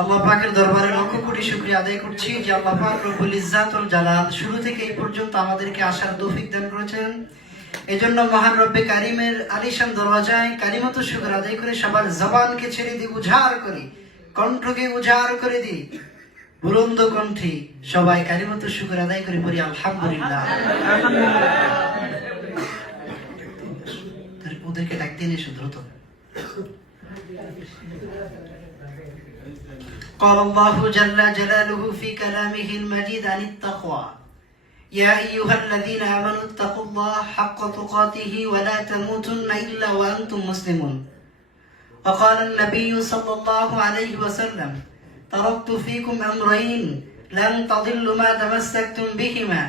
আল্লাহ পাকের দরবারে লক্ষ কোটি শুকরিয়া আদায় করছি যে আল্লাহ পাক রব্বুল ইজ্জাত ওয়াল জালাল শুরু থেকে এই পর্যন্ত আমাদেরকে আসার তৌফিক দান করেছেন। এজন্য মহান রব্বে কারিমের আলিশান দরওয়াজায় কারিমত শুকর আদায় করে সবার জবানকে ছেড়ে দিই, উজাড় করি, কণ্ঠকে উজাড় করে দিই, বুলন্দ কণ্ঠে সবাই কারিমত শুকর আদায় করে পড়ি আলহামদুলিল্লাহ। ওদেরকে ডাক দিন এসে দ্রুত। قال الله جل جلاله في كلامه المجيد عن التقوى يا أيها الذين آمنوا اتقوا الله حق تقاته ولا تموتن إلا وأنتم مسلمون. وقال النبي صلى الله عليه وسلم تركت فيكم أمرين لن تضلوا ما تمسكتم بهما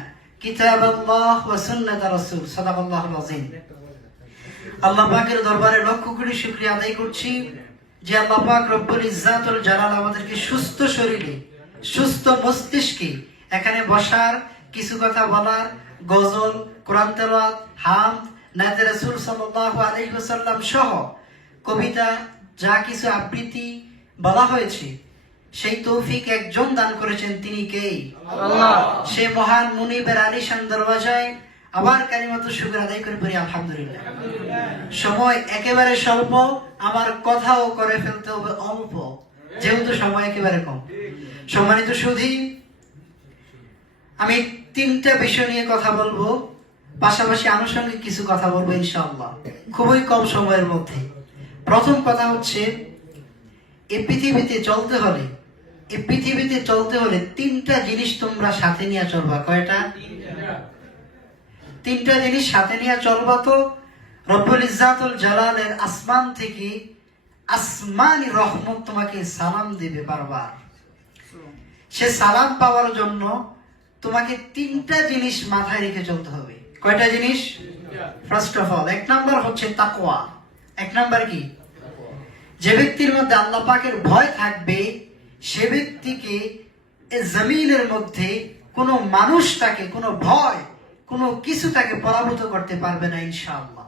كتاب الله وسنة رسول صدق الله العظيم. আল্লাহ পাকের দরবারে লক্ষ কোটি শুকরিয়া আদায় করছি যে আল্লাহ পাক রব্বুল ইজ্জাত ওয়াল জালাল আমাদেরকে সুস্থ শরীরে, সুস্থ মস্তিষ্কে এখানে বসার, কিছু কথা বলার, গজল, কোরআন তেলাওয়াত, হামদ, নাতে রাসূল সাল্লাল্লাহু আলাইহি ওয়াসাল্লাম সহ কবিতা যা কিছু আবৃত্তি বলা হয়েছে সেই তৌফিক একজন দান করেছেন, তিনি কে? আল্লাহ। সে মহান মুনিবের আলিশান দরওয়াজায় আবার কালিমাতুশ শুকর আদায় করে পড়ি আলহামদুলিল্লাহ। সময় একেবারে স্বল্প, আমার কথাও করে ফেলতে হবে অল্প, যেহেতু সময় একেবারে কম। সম্মানিত সুধী, আমি তিনটা বিষয় নিয়ে কথা বলবো, পাশাপাশি আনুষঙ্গিক কিছু কথা বলবো ইনশাআল্লাহ খুবই কম সময়ের মধ্যে। প্রথম কথা হচ্ছে, এই পৃথিবীতে চলতে হলে তিনটা জিনিস তোমরা সাথে নিয়ে চলবা। কয়টা? তিনটা জিনিস সাথে নিয়ে চলবা। তো রব্বুল ইজ্জাত ওয়াল জালালের আসমান থেকে আসমানি রহমত তোমাকে সালাম দেবে বারবার। সে সালাম পাওয়ার জন্য তোমাকে তিনটা জিনিস মাথায় রেখে চলতে হবে। কয়টা জিনিস? ফার্স্ট অফ অল, এক নাম্বার হচ্ছে তাকওয়া। এক নাম্বার কি? যে ব্যক্তির মধ্যে আল্লাহ পাকের ভয় থাকবে সে ব্যক্তিকে এই জমিনের মধ্যে কোনো মানুষ তাকে, কোনো ভয়, কোনো কিছু তাকে পরাভূত করতে পারবে না ইনশাআল্লাহ।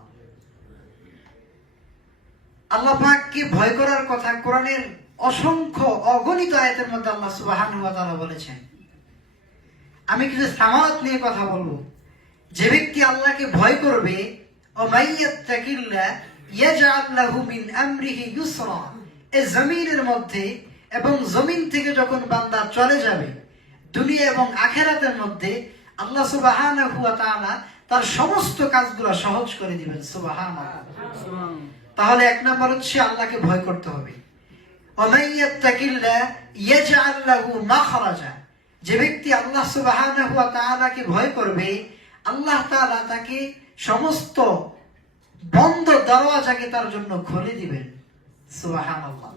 আল্লাহ পাককে ভয় করার কথা কোরআনের অসংখ্য অগণিত আয়াতের মধ্যে আল্লাহ সুবহানাহু ওয়া তাআলা বলেছেন। আমি কিছু সামারাত নিয়ে কথা বলবো। যে ব্যক্তি আল্লাহকে ভয় করবে, ও মাইয়াত্তাকিল্লাহ ইয়াজআল লাহু মিন আমরিহি ইউসরা, এই জমিনের মধ্যে এবং জমিন থেকে যখন বান্দা চলে যাবে দুনিয়া এবং আখিরাতের মধ্যে আল্লাহ সুবহানাহু ওয়া তাআলা তার সমস্ত কাজগুলো সহজ করে দিবেন। সুবহানাল্লাহ। তাহলে এক নাম্বার হচ্ছে আল্লাহকে ভয় করতে হবে। ওয়া মাইয়াত্তাকিল্লাহ ইয়াজআল লাহু মাখরাজা, যে ব্যক্তি আল্লাহ সুবহানাহু ওয়া তাআলাকে ভয় করবে আল্লাহ তাআলা তাকে সমস্ত বন্ধ দরওয়াজাকে তার জন্য খুলে দিবেন। সুবহানাল্লাহ।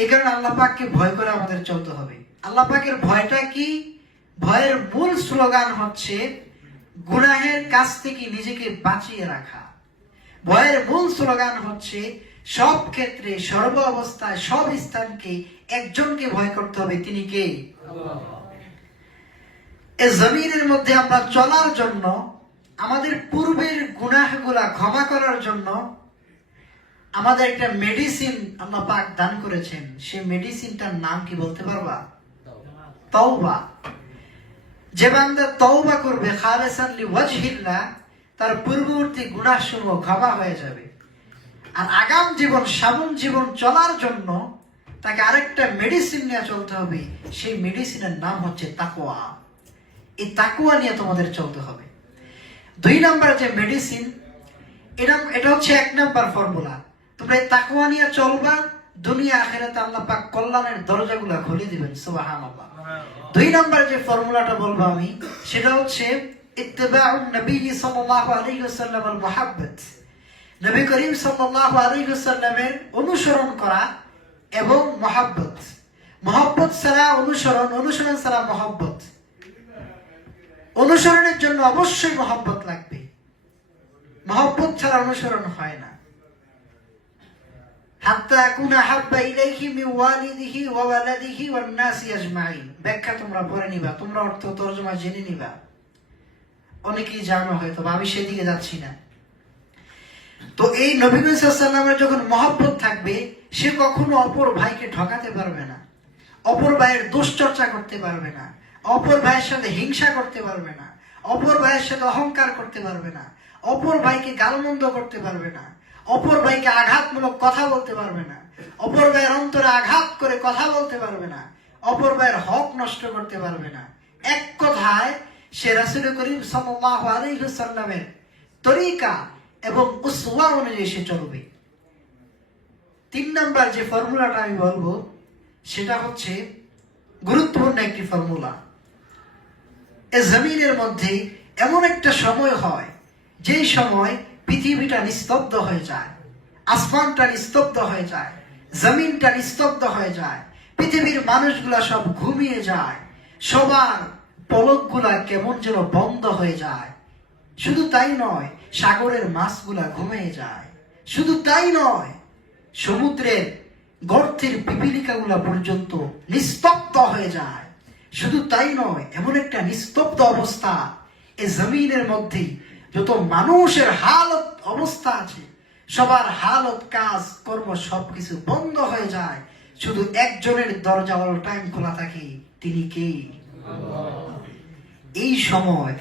এই কারণে আল্লাহ পাককে ভয় করে আমাদের চলতে হবে। আল্লাহ পাকের ভয়টা কি? ভয়ের মূল স্লোগান হচ্ছে গুনাহের কাছ থেকে নিজেকে বাঁচিয়ে রাখা। ভয়ের মূল স্লোগান হচ্ছে সব ক্ষেত্রে, সর্ব অবস্থায়, সব স্থানকে একজনকে ভয় করতে হবে, তিনি কে? আল্লাহ। এই জমিনের মধ্যে আমরা চলার জন্য, আমাদের পূর্বের গুনাহগুলা ক্ষমা করার জন্য আমাদের একটা মেডিসিন আল্লাহ পাক দান করেছেন। সেই মেডিসিনটার নাম কি বলতে পারবা? তাওবা। যে বান্দা তাওবা করবে খালিসান লিওয়াজহিল্লাহ, তার পূর্ববর্তী গুনাহসমূহ ক্ষমা হয়ে যাবে। আর আগাম জীবন, সামন জীবন চলার জন্য তাকে আরেকটা মেডিসিন নিয়ে চলতে হবে। সেই মেডিসিনের নাম হচ্ছে তাকওয়া। এই তাকওয়া নিয়ে তোমাদের চলতে হবে। দুই নাম্বার যে মেডিসিন, এটা হচ্ছে এক নাম্বার ফর্মুলা। তোমরা এই তাকওয়া নিয়ে চলবা, দুনিয়া আখিরাতে আল্লাহ পাক কল্যাণের দরজাগুলো খুলে দিবেন। সুবহানাল্লাহ। দুই নাম্বার যে ফর্মুলাটা বলবো আমি, সেটা হচ্ছে ইত্তিবাউন নবী সাল্লাল্লাহু আলাইহি ওয়াসাল্লামের মুহাব্বত। নবী করিম সাল্লাল্লাহু আলাইহি ওয়াসাল্লামের অনুসরণ করা এবং মুহাব্বত। মুহাব্বত ছাড়া অনুসরণ, অনুসরণ ছাড়া মুহাব্বত। অনুসরণের জন্য অবশ্যই মুহাব্বত লাগবে, মুহাব্বত ছাড়া অনুসরণ হয় না। হাত্তা আকুনা হাব্বা ইলাইহি মিন ওয়ালিদিহি ওয়া ওয়ালাদিহি ওয়ান নাসি আজমাইন। ব্যাখ্যা তোমরা পড়ে নিবা, তোমরা অর্থ তরজমা জেনে নিবা। অনেকেই জানো হয়তো, আমি সেদিকে যাচ্ছি না। তো এই নবী করিম সাল্লাল্লাহু আলাইহি ওয়াসাল্লামের যখন মহব্বত থাকবে, সে কখনো অপর ভাইকে ঠকাতে পারবে না, অপর ভাইয়ের দুশ্চর্চা করতে পারবে না, অপর ভাইয়ের সাথে হিংসা করতে পারবে না, অপর ভাইয়ের সাথে অহংকার করতে পারবে না, অপর ভাইকে গালমন্দ করতে পারবে না, অপর ভাইকে আঘাতমূলক কথা বলতে পারবে না, অপর ভাইয়ের অন্তরে আঘাত করে কথা বলতে পারবে না, অপর ভাইয়ের হক নষ্ট করতে পারবে না। এক কথায় সে রাসূল করিম সাল্লাল্লাহু আলাইহি ওয়াসাল্লামের তরিকা এবং উসওয়া অনুযায়ী সে চলবে। 3 নাম্বার যে ফর্মুলাটা আমি বলবো সেটা হচ্ছে গুরুত্বপূর্ণ একটি ফর্মুলা। এই জমিনের মধ্যে এমন একটা সময় হয় যেই সময় পৃথিবীটা নিস্তব্ধ হয়ে যায়, আসমানটা নিস্তব্ধ হয়ে যায়, জমিনটা নিস্তব্ধ হয়ে যায়, পৃথিবীর মানুষগুলা সব ঘুমিয়ে যায়, সবার পলকগুলা কেমন যেন বন্ধ হয়ে যায়। শুধু তাই নয়, সাগরের মাছগুলা ঘুমিয়ে যায়। শুধু তাই নয়, সমুদ্রের গর্তের পিপিলিকাগুলা পর্যন্ত নিস্তব্ধ হয়ে যায়। শুধু তাই নয়, এমন একটা নিস্তব্ধ অবস্থা এই জমিনের মধ্যে যত মানুষের হালত অবস্থা আছে, সবার হালত কাজ কর্ম সবকিছু বন্ধ হয়ে যায়। শুধু একজনের দরজা অল টাইম খোলা থাকে, তিনি কে? এই সময়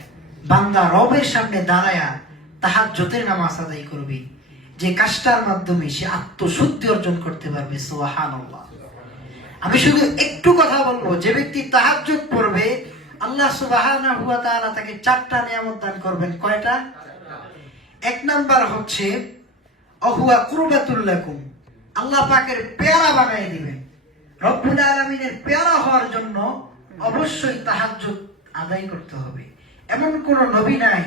বান্দা রবের সামনে দাঁড়ায়া তাহাজ্জুদের নামাজ আদায় করবে, যে কাজটার মাধ্যমে সে আত্মশুদ্ধি অর্জন করতে পারবে। সুবহানাল্লাহ। আমি শুধু একটু কথা বলবো, যে ব্যক্তি তাহাজ্জুদ পড়বে আল্লাহ সুবহানাহু ওয়া তাআলা তাকে 4টা নিয়ামত দান করবেন। কয়টা? 1 নাম্বার হচ্ছে অহুয়া কুরবাতুল লাকুম, আল্লাহ পাকের পেয়ারা বানিয়ে দিবেন। রব্বুল আলামিনের পেয়ারা হওয়ার জন্য অবশ্যই তাহাজ্জুদ আদায় করতে হবে। এমন কোন নবী নাই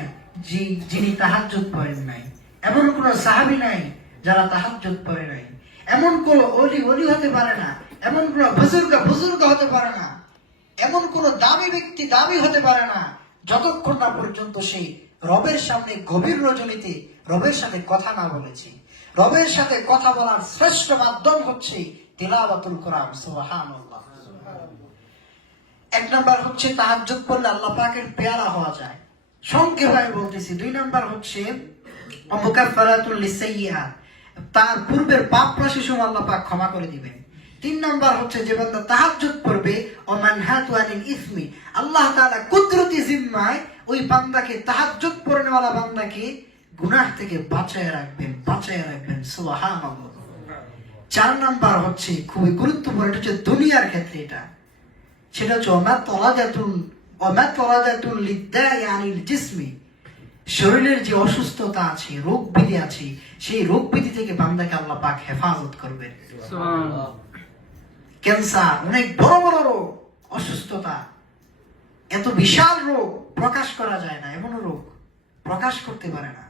যিনি তাহাজ্জুদ পড়েন নাই, এমন কোন সাহাবী নাই যারা তাহাজ্জুদ পড়ে নাই, এমন কোন ওলি হতে পারে না, এমন কোন বুজুর্গ হতে পারে না, এমন কোন দামি ব্যক্তি দামি হতে পারে না যতক্ষণ না পর্যন্ত সেই রবের সামনে গভীর রজনীতে রবের সাথে কথা না বলেছে। রবের সাথে কথা বলার শ্রেষ্ঠ মাধ্যম হচ্ছে তিলাওয়াতুল কোরআন। সুবহানাল্লাহ। 1 নাম্বার হচ্ছে তাহাজ্জুদ পড়লে আল্লাহ পাকের পেয়ারা হওয়া যায়। সংক্ষেপে আমি বলতেছি। 2 নাম্বার হচ্ছে মুকাফফারাতুল লিসাইয়্যাত, তার পূর্বের পাপ রাশি সমূহ আল্লাহ পাক ক্ষমা করে দিবেন। 3 নাম্বার হচ্ছে যে বান্দা তাহাজ্জুদ পড়বে ও মানহাতু আনিল ইসমি, আল্লাহ তাআলা কুদরতি জিম্মায় ওই বান্দাকে, তাহাজ্জুদ পড়নেওয়ালা বান্দাকে গুনাহ থেকে বাঁচায় রাখবেন। সুবহানাল্লাহ। 4 নাম্বার হচ্ছে খুবই গুরুত্বপূর্ণ, এটা হচ্ছে দুনিয়ার ক্ষেত্রে, সেটা হচ্ছে ওমাতরাদাতুল লিদ্দাই আনিল জিসমি, শরীরের যে অসুস্থতা আছে, রোগ ব্যাধি আছে, সেই রোগ ব্যাধি থেকে বান্দাকে আল্লাহ পাক হেফাজত করবেন। ক্যান্সার, অনেক বড় বড় রোগ, অসুস্থতা, এত বিশাল রোগ প্রকাশ করা যায় না, এমন রোগ প্রকাশ করতে পারে না।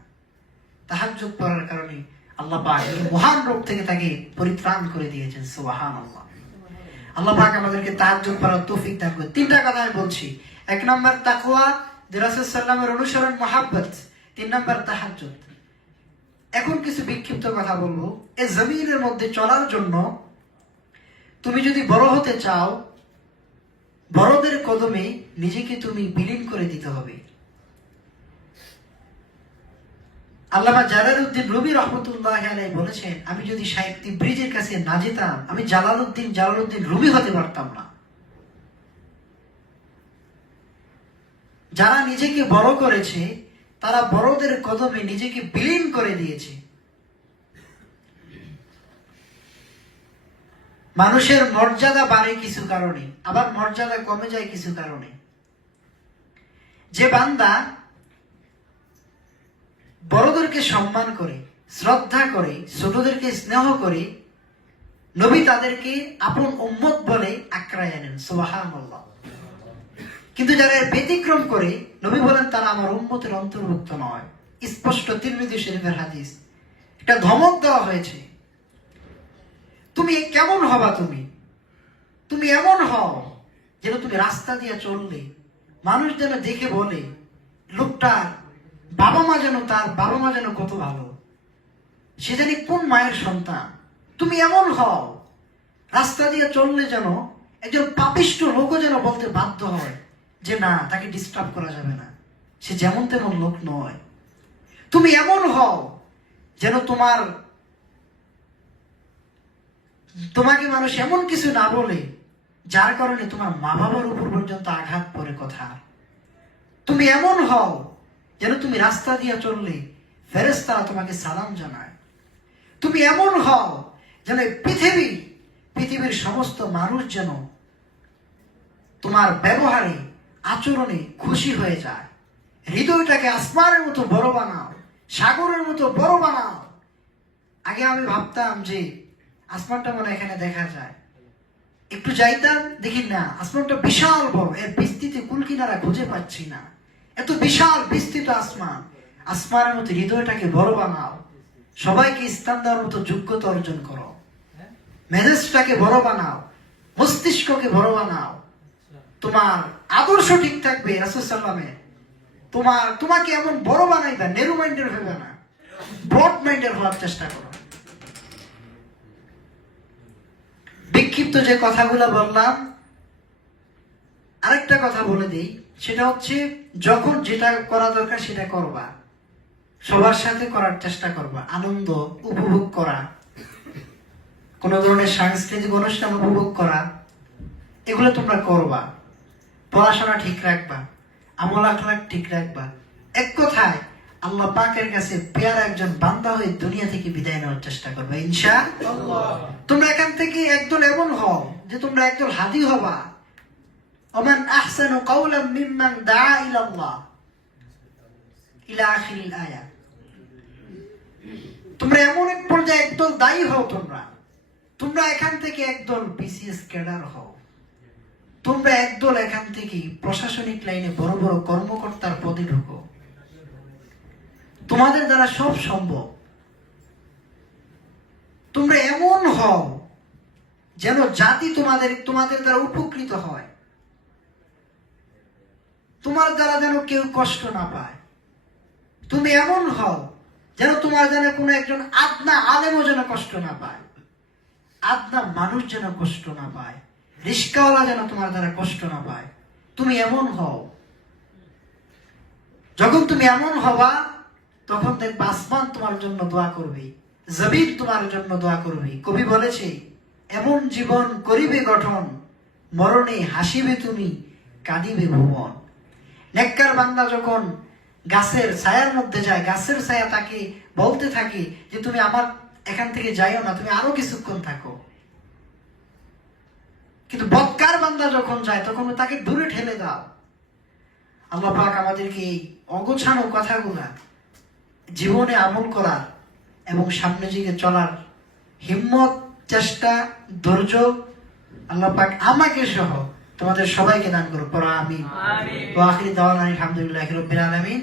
তাহাজ্জুদ পড়ার কারণে আল্লাহ পাক এই মহান রোগ থেকে তাকে পরিত্রাণ করে দিয়েছেন। সুবহানাল্লাহ। আল্লাহ পাক আমাদেরকে তাহাজ্জুদ পড়ার তৌফিক দান করুন। 3টা কথা আমি বলছি। 1 নাম্বার তাকওয়া, রাসূল সাল্লাল্লাহু আলাইহি অনুসরণ, মহব্বত। 3 নাম্বার তাহাজ্জুদ। এখন কিছু বিক্ষিপ্ত কথা বলবো। এই জমিনের মধ্যে চলার জন্য তুমি যদি বড় হতে চাও, বড়দের কদমে নিজেকে তুমি বিলীন করে দিতে হবে। আল্লামা জালালউদ্দিন রুমি রহমতুল্লাহি আলাইহি বলেছেন, আমি যদি শাইখ তিবরিজির কাছে না যেতাম, আমি জালালউদ্দিন রুমি হতে পারতাম না। যারা নিজেকে বড় করেছে তারা বড়দের কদমে নিজেকে বিলীন করে দিয়েছে। মানুষের মর্যাদা বাড়ে কিছু কারণে, আবার মর্যাদা কমে যায় কিছু কারণে। যে বান্দা বড়দেরকে সম্মান করে, শ্রদ্ধা করে, ছোটদেরকে স্নেহ করে, নবী তাদেরকে আপন উম্মত বলে আঁকড়ায় আনেন। সুবহানাল্লাহ। কিন্তু যারা ব্যতিক্রম করে, নবী বলেন তারা আমার উম্মতের অন্তর্ভুক্ত নয়। স্পষ্ট তিরমিজি শরীফের হাদিস। এটা ধমক দেওয়া হয়েছে। তুমি কেমন হবা? তুমি এমন হও যেন তুমি রাস্তা দিয়ে চললে মানুষ যেন দেখে বলে, লোকটার বাবা মা যেন কত ভালো, সে জানি কোন মায়ের সন্তান। তুমি এমন হও রাস্তা দিয়ে চললে যেন একজন পাপিষ্ট লোকও যেন বলতে বাধ্য হয় যে না, তাকে ডিস্টার্ব করা যাবে না, সে যেমন তেমন লোক নয়। তুমি এমন হও যেন তোমাকে মানুষ এমন কিছু না বলে যার কারণে তোমার মা বাবার উপর পর্যন্ত আঘাত পড়ে কথা। তুমি এমন হও যেন তুমি রাস্তা দিয়ে চললে ফেরেশতারা তোমাকে সালাম জানায়। তুমি এমন হও যেন পৃথিবীর সমস্ত মানুষ যেন তোমার ব্যবহারে আচরণে খুশি হয়ে যায়। হৃদয়টাকে আসমানের মতো বড় বানাও, সাগরের মতো বড় বানাও। আগে আমি ভাবতাম যে আসমানটা মনে এখানে দেখা যায়, একটু যাইতাম, দেখি না আসমানটা বিশাল বড়, এর বিস্তৃতি কুলকিনারা খুঁজে পাচ্ছি না। এত বিশাল বিস্তৃত আসমানের মতো হৃদয়টাকে বড় বানাও। সবাইকে স্থান দেওয়ার মতো যোগ্যতা অর্জন করো। মেজাজটাকে বড় বানাও, মস্তিষ্ককে বড় বানাও। তোমার আদর্শ ঠিক থাকবে রাসূল সাল্লামের। তোমাকে এমন বড় বানাইবা, নেরু মাইন্ডের হবে না, ব্রড মাইন্ডের হওয়ার চেষ্টা করো। বিক্ষিপ্ত যে কথাগুলো বললাম, আরেকটা কথা বলে দিই, সেটা হচ্ছে যখন যেটা করা দরকার সেটা করবা, সবার সাথে করার চেষ্টা করবা, আনন্দ উপভোগ করা, কোন ধরনের সাংস্কৃতিক অনুষ্ঠান উপভোগ করা, এগুলো তোমরা করবা। পড়াশোনা ঠিক রাখবা, আমল আখলাক ঠিক রাখবা। এক কথায় আল্লাহ পাকের কাছে পেয়ারা একজন বান্দা হয়ে দুনিয়া থেকে বিদায় নেওয়ার চেষ্টা করবে ইনশাআল্লাহ। তোমরা এখান থেকে একদল এমন হও যে তোমরা একদল হাদি হবা। ওমান আহসানু কাওলাম মিম্মান দাআ ইলাল্লাহ ইলা আখিরিল আয়াত। তোমরা এমন এক পর্যায়ে একদল দায়ী হও। তোমরা এখান থেকে একদল বিসিএস ক্যাডার হও। তোমরা একদল এখান থেকে প্রশাসনিক লাইনে বড় বড় কর্মকর্তার পদে ঢুকো। তোমাদের দ্বারা সব সম্ভব। তোমরা এমন হও যেন জাতি তোমাদের দ্বারা উপকৃত হয়। তোমার দ্বারা যেন কেউ কষ্ট না পায়। তুমি এমন হও যেন তোমার যেন কোনো একজন আদনা আলেমও যেন কষ্ট না পায়, আদনা মানুষ যেন কষ্ট না পায়, রিস্কাওয়ালা যেন তোমার দ্বারা কষ্ট না পায়। তুমি এমন হও। যখন তুমি এমন হবা তখন দেখবে আসমান তোমার জন্য দোয়া করবে, জমিন তোমার জন্য দোয়া করবে। কবি বলেছে, এমন জীবন করিবে গঠন, মরণে হাসিবে তুমি, কাঁদিবে ভুবন। নেককার বান্দা যখন গাছের ছায়ার মধ্যে যায়, গাছের ছায়া তাকে বলতে থাকে যে তুমি আমার এখান থেকে যাইও না, তুমি আরো কিছুক্ষণ থাকো। কিন্তু বদকার বান্দা যখন যায় তখন তাকে দূরে ঠেলে দাও। আল্লাহ পাক আমাদেরকে এই অগোছানো কথাগুলা জীবনে আমল করার এবং সামনে দিকে চলার হিম্মত, চেষ্টা, ধৈর্য আল্লাহ পাক আমাকে সহ তোমাদের সবাইকে দান করুক। আমিন। ওয়া আখিরি দাওয়ানা আলহামদুলিল্লাহি রাব্বিল আলামিন।